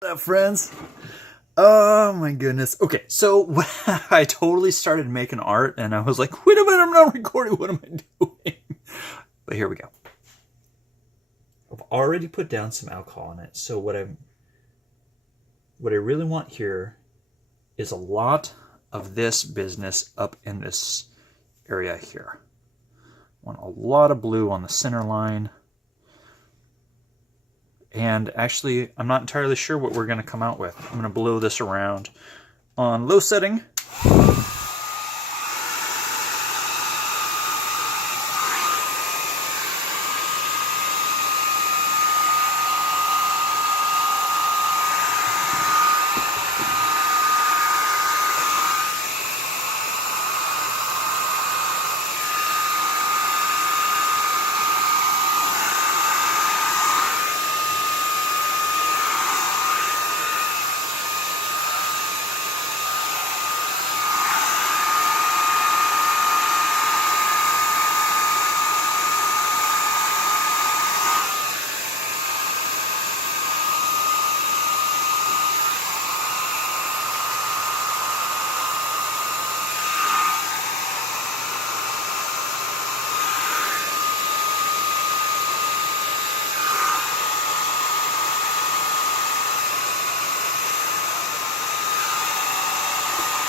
What's up, friends? Oh my goodness. Okay, so I totally started making art and I was like, wait a minute, I'm not recording. What am I doing? But here we go. I've already put down some alcohol in it. So what I really want here is a lot of this business up in this area here. I want a lot of blue on the center line. And actually, I'm not entirely sure what we're going to come out with. I'm going to blow this around on low setting.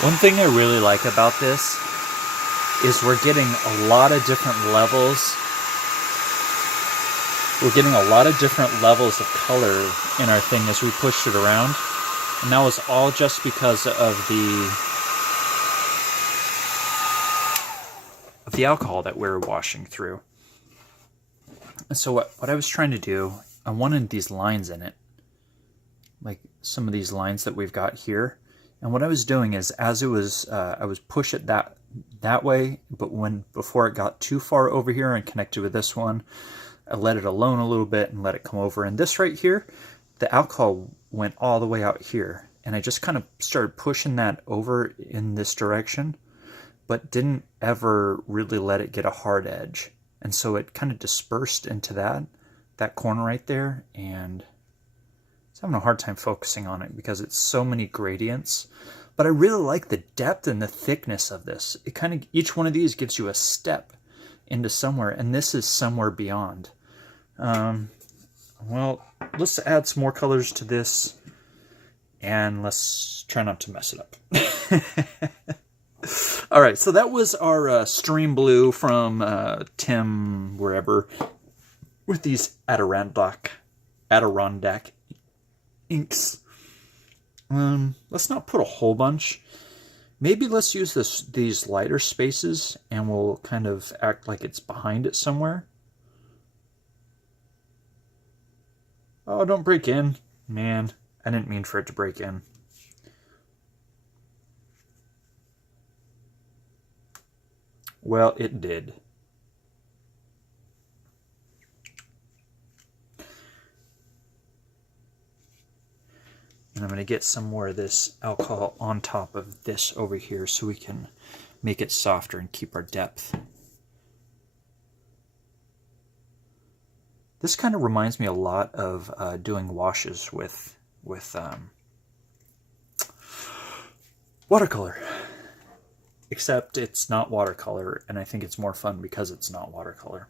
One thing I really like about this is we're getting a lot of different levels. We're getting a lot of different levels of color in our thing as we pushed it around. And that was all just because of the alcohol that we were washing through. And so what I was trying to do, I wanted these lines in it. Like some of these lines that we've got here. And what I was doing is, as it was, I was push it that way, but before it got too far over here and connected with this one, I let it alone a little bit and let it come over. And this right here, the alcohol went all the way out here, and I just kind of started pushing that over in this direction, but didn't ever really let it get a hard edge. And so it kind of dispersed into that corner right there, and I'm having a hard time focusing on it because it's so many gradients. But I really like the depth and the thickness of this. It kind of, each one of these gives you a step into somewhere, and this is somewhere beyond. Well, let's add some more colors to this, and let's try not to mess it up. All right, so that was our stream blue from Tim wherever with these Adirondack inks. Let's not put a whole bunch. Maybe let's use these lighter spaces and we'll kind of act like it's behind it somewhere. Oh, don't break in. Man, I didn't mean for it to break in. Well, it did. And I'm going to get some more of this alcohol on top of this over here so we can make it softer and keep our depth. This kind of reminds me a lot of doing washes with watercolor. Except it's not watercolor, and I think it's more fun because it's not watercolor.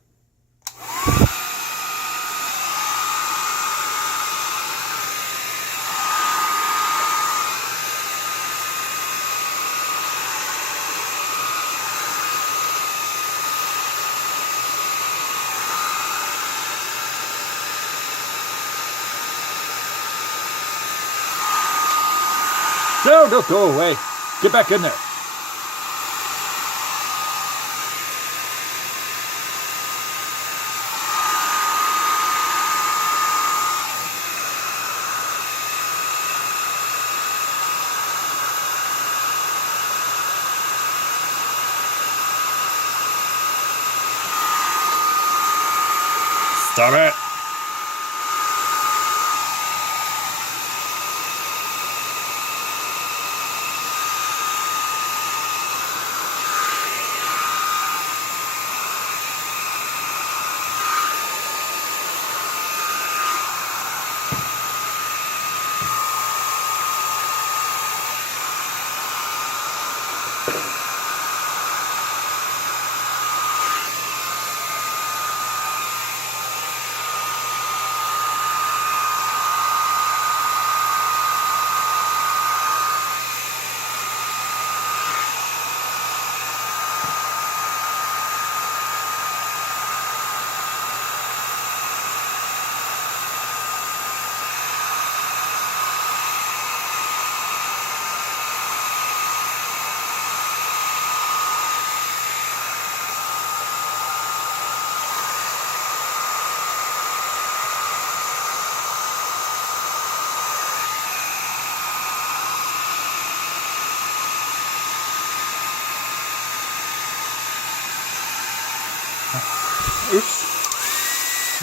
No, don't go away. Get back in there. Stop it.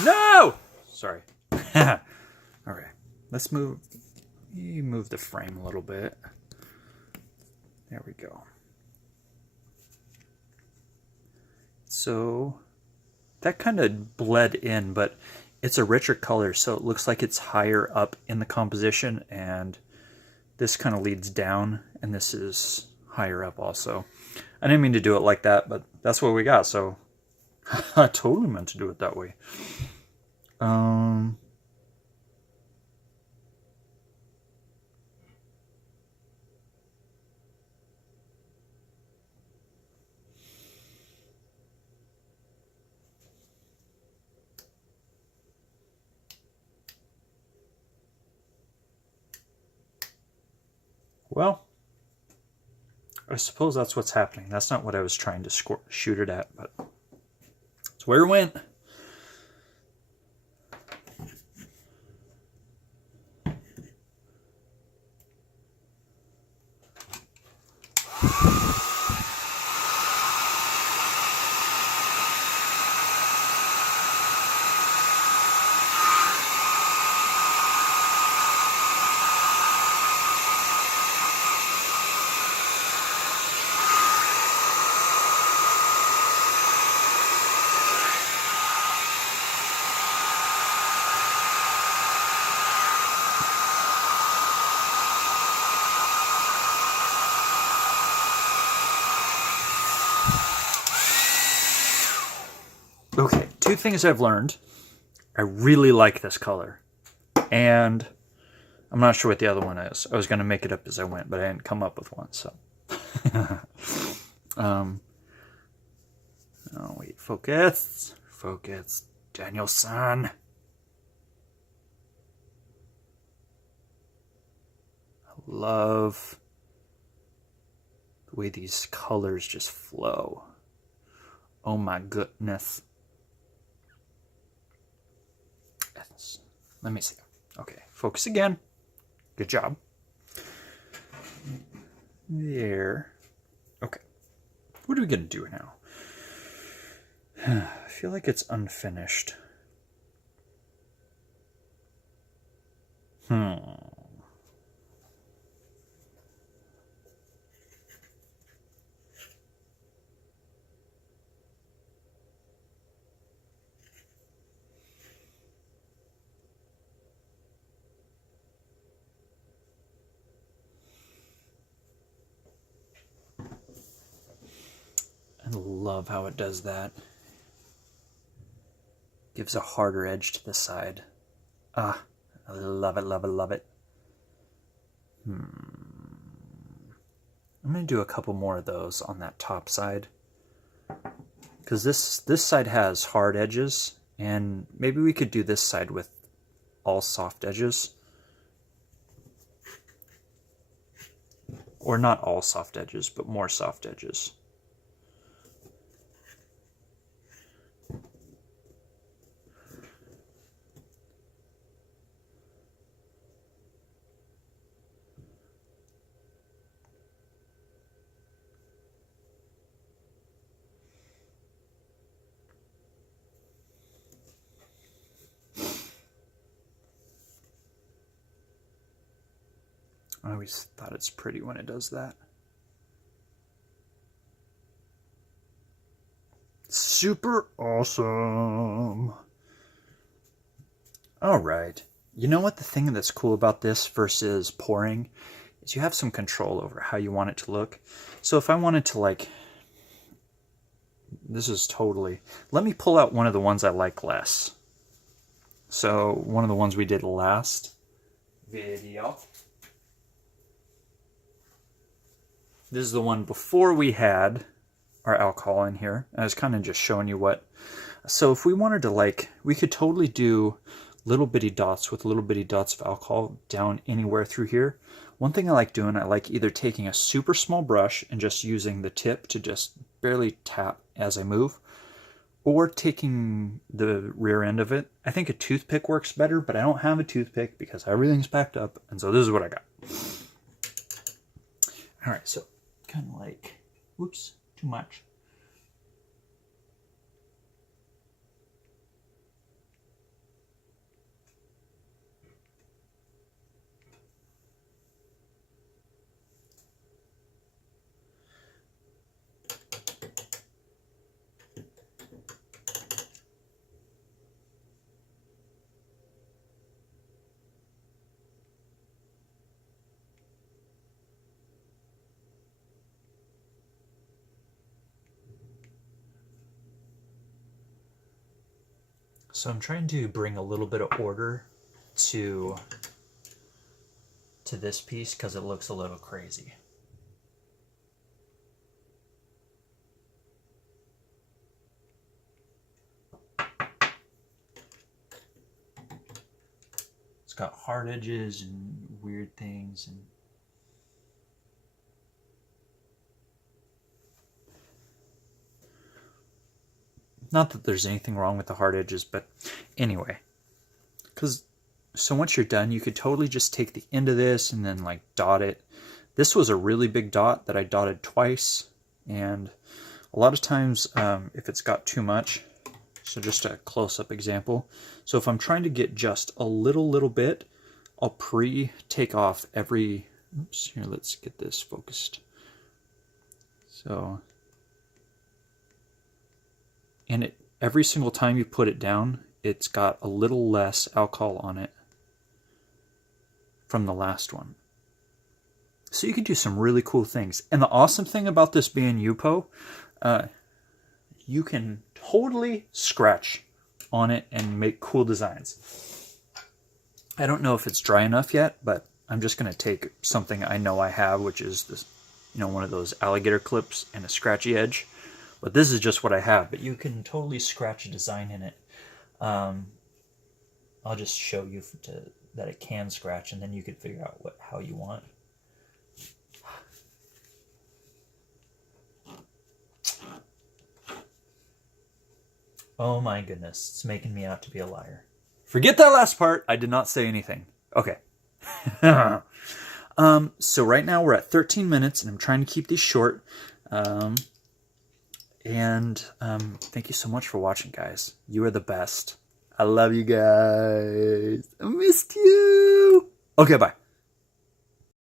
No! Sorry. Okay. Let's move the frame a little bit. There we go. So that kind of bled in, but it's a richer color, so it looks like it's higher up in the composition, and this kind of leads down, and this is higher up also. I didn't mean to do it like that, but that's what we got, so I totally meant to do it that way. Well, I suppose that's what's happening. That's not what I was trying to shoot it at, but it's where it went. Okay, two things I've learned. I really like this color, and I'm not sure what the other one is. I was going to make it up as I went, but I didn't come up with one, so. Oh, wait, focus. Focus, Daniel-san. I love the way these colors just flow. Oh my goodness. Let me see. Okay, focus again. Good job. There. Okay. What are we going to do now? I feel like it's unfinished. I love how it does that. Gives a harder edge to the side. Ah, I love it, love it, love it. I'm going to do a couple more of those on that top side, because this side has hard edges, and maybe we could do this side with all soft edges. Or not all soft edges, but more soft edges. I always thought it's pretty when it does that. Super awesome. All right. You know what the thing that's cool about this versus pouring is you have some control over how you want it to look. So if I wanted to, like, this is totally, let me pull out one of the ones I like less. So one of the ones we did last video. This is the one before we had our alcohol in here. I was kind of just showing you what. So if we wanted to, like, we could totally do little bitty dots with little bitty dots of alcohol down anywhere through here. One thing I like doing, I like either taking a super small brush and just using the tip to just barely tap as I move, or taking the rear end of it. I think a toothpick works better, but I don't have a toothpick because everything's packed up, and so this is what I got. All right, so kind of like, whoops, too much. So I'm trying to bring a little bit of order to this piece because it looks a little crazy. It's got hard edges and weird things, and not that there's anything wrong with the hard edges, but anyway. So once you're done, you could totally just take the end of this and then like dot it. This was a really big dot that I dotted twice, and a lot of times if it's got too much, so just a close-up example. So if I'm trying to get just a little bit, I'll take off every, oops, here, let's get this focused. So, and every single time you put it down, it's got a little less alcohol on it from the last one. So you can do some really cool things. And the awesome thing about this being Yupo, you can totally scratch on it and make cool designs. I don't know if it's dry enough yet, but I'm just going to take something I know I have, which is this, one of those alligator clips and a scratchy edge. But this is just what I have, but you can totally scratch a design in it. I'll just show you that it can scratch, and then you can figure out how you want. Oh my goodness, it's making me out to be a liar. Forget that last part. I did not say anything. Okay. So right now we're at 13 minutes, and I'm trying to keep these short. Thank you so much for watching, guys. You are the best. I love you guys. I missed you. Okay, bye.